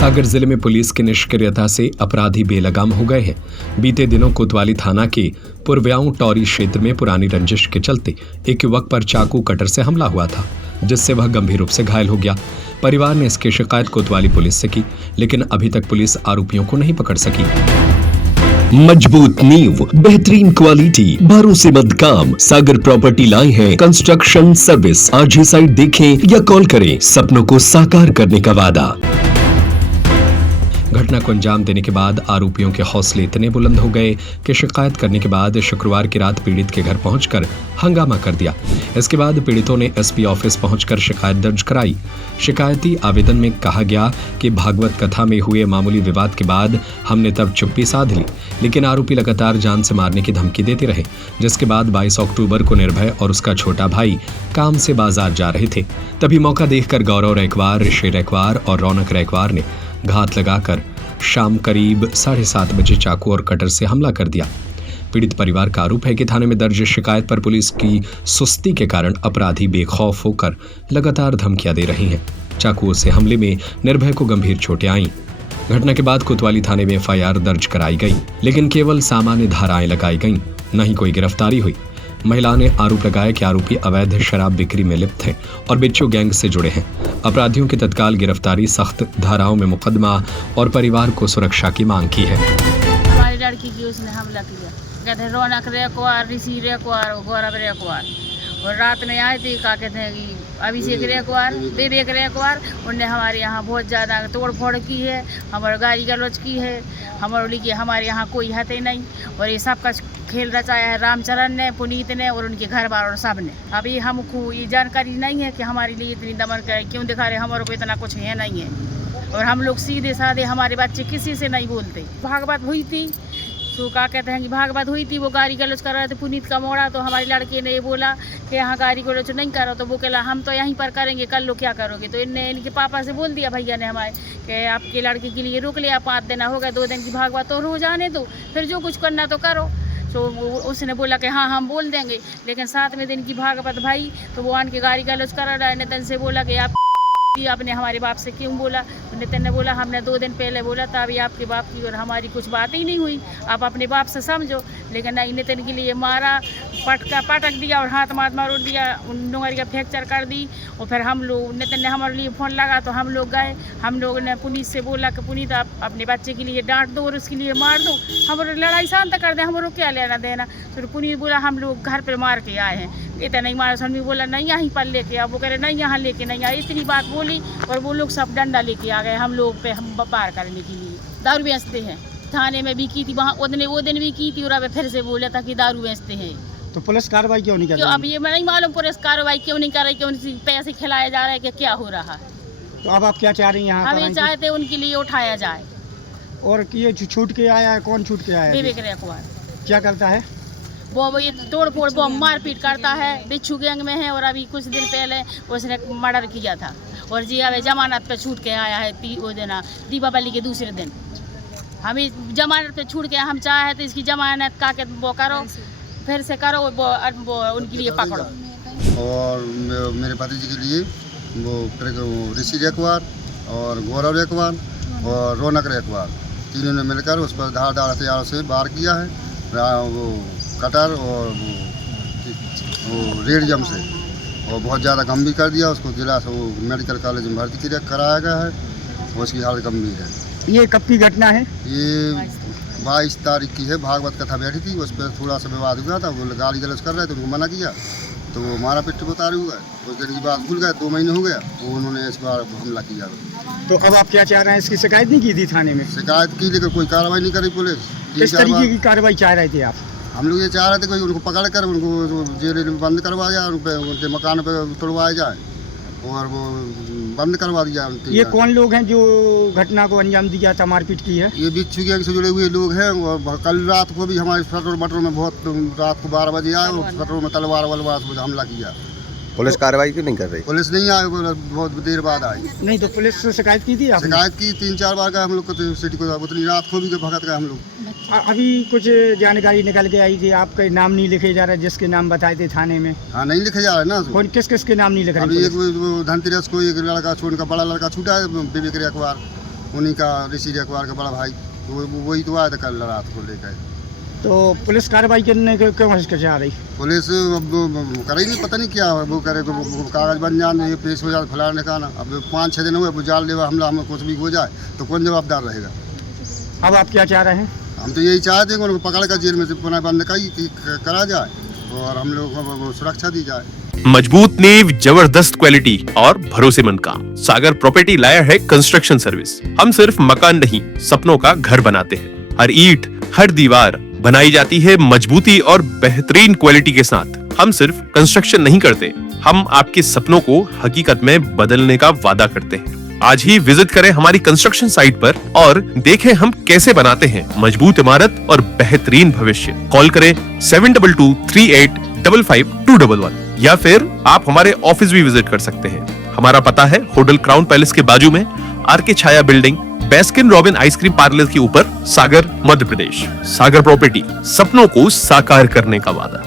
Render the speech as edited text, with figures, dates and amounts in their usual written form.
सागर जिले में पुलिस की निष्क्रियता से अपराधी बेलगाम हो गए हैं। बीते दिनों कोतवाली थाना के पुरव्याऊं टौरी क्षेत्र में पुरानी रंजिश के चलते एक युवक पर चाकू कटर से हमला हुआ था, जिससे वह गंभीर रूप से घायल हो गया। परिवार ने इसकी शिकायत कोतवाली पुलिस से की, लेकिन अभी तक पुलिस आरोपियों को नहीं पकड़ सकी। मजबूत नींव, बेहतरीन क्वालिटी, भरोसेमंद काम। सागर प्रॉपर्टी लाई है कंस्ट्रक्शन सर्विस। आज ही साइट देखें या कॉल करें। सपनों को साकार करने का वादा। घटना को अंजाम देने के बाद आरोपियों के हौसले इतने बुलंद हो गए कि शिकायत करने के बाद शुक्रवार की रात पीड़ित के घर पहुंचकर हंगामा कर दिया। इसके बाद पीड़ितों ने एसपी ऑफिस पहुंचकर शिकायत दर्ज कराई। शिकायती आवेदन में कहा गया कि भागवत कथा में हुए मामूली विवाद के बाद हमने तब चुप्पी साध ली, लेकिन आरोपी लगातार जान से मारने की धमकी देते रहे, जिसके बाद 22 अक्टूबर को निर्भय और उसका छोटा भाई काम से बाजार जा रहे थे। तभी मौका देखकर गौरव रैकवार, ऋषि रैकवार और रौनक रैकवार ने घात लगाकर शाम करीब 7:30 बजे चाकू और कटर से हमला कर दिया। पीड़ित परिवार का आरोप है कि थाने में दर्ज शिकायत पर पुलिस की सुस्ती के कारण अपराधी बेखौफ होकर लगातार धमकियां दे रहे हैं। चाकुओं से हमले में निर्भय को गंभीर चोटें आईं। घटना के बाद कोतवाली थाने में एफआईआर दर्ज कराई गई, लेकिन केवल सामान्य धाराएं लगाई गईं, न ही कोई गिरफ्तारी हुई। महिला ने आरोप लगाया कि आरोपी अवैध शराब बिक्री में लिप्त हैं और बिच्छू गैंग से जुड़े हैं। अपराधियों की तत्काल गिरफ्तारी, सख्त धाराओं में मुकदमा और परिवार को सुरक्षा की मांग की है। हमारी लड़की की उसने हमला किया, कहते हैं रौनक रैकवार, ऋषि रैकवार, गौरव रैकवार, और रात में आए थे, क्या कहते हैं कि अभिषेक रैकवार, विवेक रैकवार। उनने हमारे यहाँ बहुत ज़्यादा तोड़ फोड़ की है, हमारे गाड़ी गलौज की है, हमारे यहाँ कोई हते नहीं। और ये सबका खेल रचाया है रामचरण ने, पुनीत ने और उनके घर वालों सब ने। अभी हमको ये जानकारी नहीं है कि हमारे लिए इतनी दमन क्यों दिखा रहे, हमारे को इतना कुछ है नहीं है। और हम लोग सीधे साधे, हमारे बच्चे किसी से नहीं बोलते। भागवत हुई थी तो क्या कहते हैं कि भागवत हुई थी, वो गाड़ी गलौज कर रहे थे पुनीत का मोड़ा, तो हमारे लड़के ने ये बोला कि यहाँ गाड़ी गलौज नहीं करो, तो वो कहला हम तो यहीं पर करेंगे, कल लोग क्या करोगे। तो इनके पापा से बोल दिया भैया ने हमारे कि आपके लड़के के लिए रोक लिया, 5 दिन हो गए, 2 दिन की भागवत तो हो जाने दो, फिर जो कुछ करना तो करो। तो उसने बोला कि हाँ हम बोल देंगे, लेकिन 7वें दिन की भागवत भाई तो वो आन के गाड़ी गलौज कर रहा है। नितिन से बोला कि आपने हमारे बाप से क्यों बोला। तो नितिन ने बोला हमने 2 दिन पहले बोला था, अभी आपके बाप की और हमारी कुछ बात ही नहीं हुई, आप अपने बाप से समझो। लेकिन नहीं, नितिन के लिए मारा, पटक दिया और हाथ मार दिया, नोंगरी का फ्रैक्चर कर दी। और फिर हम लोग, नितिन ने हमारे लिए फ़ोन लगा तो हम लोग गए। हम लोगों ने पुलिस से बोला कि पुनीत आप अपने बच्चे के लिए डांट दो और उसके लिए मार दो, हमारे लड़ाई शांत कर दें, हमारे क्या लेना देना। तो पुनीत बोला हम लोग घर पर मार के आए हैं, इतना नहीं मारा। सनवी बोला नहीं यहीं पर लेके आओ, वो कह रहे नहीं यहाँ लेके नहीं आए। इतनी बात बोली और वो लोग सब डंडा लेके आ गए हम लोग पे, हम पार करने के लिए। दारू बेचते हैं, थाने में भी की थी, वहाँ वो दिन भी की थी, और अब फिर से बोला था कि दारू बेचते हैं। तो पुलिस कार्रवाई क्यों नहीं कर रही? अब ये मैं नहीं मालूम पुलिस कार्रवाई क्यों नहीं कर रही, क्यों पैसे खिलाया जा रहा है कि क्या हो रहा है। तो अब आप क्या चाह रही हैं यहाँ? हम ये चाहते उनके लिए उठाया जाए। और ये छूट के आया है, कौन छूट के आया है? विवेक रैकवार। क्या करता है वो ये तोड़ फोड़, वो मारपीट करता है, बिच्छू गैंग में है, और अभी कुछ दिन पहले उसने मर्डर किया था। और जी अब जमानत पे छूट के आया है, वो दिन दीपावली के दूसरे दिन हमें जमानत पे छूट के। हम चाहे तो इसकी जमानत का के वो करो, फिर से करो, वो उनके लिए पकड़ो। और मेरे भतीजे के लिए वो ऋषि रैकवार और गौरव रैकवार और रौनक रैकवार, तीनों ने मिलकर उस पर धार हथियारों से वार किया है, वो कटर और वो रेडियम से, और बहुत ज़्यादा गंभीर कर दिया उसको। जिला से वो मेडिकल कॉलेज में भर्ती कराया गया है, उसकी हालत गंभीर है। ये कब की घटना है? ये 22 तारीख की है। भागवत कथा बैठी थी, उस पर थोड़ा सा विवाद हुआ था, वो गाली गलौज कर रहे थे, उनको मना किया तो वो मारा पिट उतारे हुआ है। उस दिन की बात भूल गए, 2 महीने हो गया, तो उन्होंने इस बार हमला किया। तो अब आप क्या चाह रहे हैं? इसकी शिकायत नहीं की थी थाने में? शिकायत की, लेकिन कोई कार्रवाई नहीं करी पुलिस। किस तरीके की कार्रवाई चाह रहे थे आप? हम लोग ये चाह रहे थे कि उनको पकड़ कर उनको जेल में बंद करवाया जाए, उनके मकान पर तोड़वाया जाए और वो बंद करवा दिया। ये कौन लोग हैं जो घटना को अंजाम दिया था, मारपीट की है? ये बिच्छू गैंग से जुड़े हुए लोग हैं। और कल रात को भी हमारे पेट्रोल बटरों में बहुत रात को 12 बजे आए और पेट्रोल में तलवार वलवार से हमला किया। पुलिस कार्रवाई क्यों नहीं कर रही? पुलिस नहीं आई, बहुत देर बाद आई। नहीं तो पुलिस से शिकायत की थी आपने? शिकायत की 3-4 बार गए हम लोग को सिटी को, उतनी रात को भी भगत गए हम लोग। अभी कुछ जानकारी निकल के आई कि आपका नाम नहीं लिखे जा रहा है, जिसके नाम बताए थे थाने में? हाँ, नहीं लिखे जा रहे ना। कौन किस किस के नाम नहीं लिख रहे? अभी एक धनतेरस को एक लड़का छोड़ का बड़ा लड़का छूटा है, विवेक रैकवार, उन्हीं का ऋषि रेकवार का बड़ा भाई, वही तो आया था कल रात को लेकर। तो पुलिस कार्रवाई करने के क्यों हिचकिचा रही? पुलिस अब करे नहीं, पता नहीं क्या है वो करे, वो कागज बन जाए, ये पेश हो जाए, फलाने का ना। अब 5-6 दिन हुए, वो जाल लेवा हमला हमें कुछ भी हो जाए तो कौन जवाबदार रहेगा? अब आप क्या चाह रहे हैं? हम तो यही चाहते हैं कि उनको पकड़ कर जेल में से पुनः बंद करा जाए और हम लोगों को सुरक्षा दी जाए। मजबूत नींव, जबरदस्त क्वालिटी और भरोसेमंद काम। सागर प्रॉपर्टी लाया है कंस्ट्रक्शन सर्विस। हम सिर्फ मकान नहीं, सपनों का घर बनाते हैं। हर ईंट, हर दीवार बनाई जाती है मजबूती और बेहतरीन क्वालिटी के साथ। हम सिर्फ कंस्ट्रक्शन नहीं करते, हम आपके सपनों को हकीकत में बदलने का वादा करते हैं। आज ही विजिट करें हमारी कंस्ट्रक्शन साइट पर और देखें हम कैसे बनाते हैं मजबूत इमारत और बेहतरीन भविष्य। कॉल करें 7223855211 या फिर आप हमारे ऑफिस भी विजिट कर सकते हैं। हमारा पता है होटल क्राउन पैलेस के बाजू में, RK Chhaya building, Baskin Robbin ice cream parlour के ऊपर, सागर, मध्य प्रदेश। सागर प्रॉपर्टी, सपनों को साकार करने का वादा।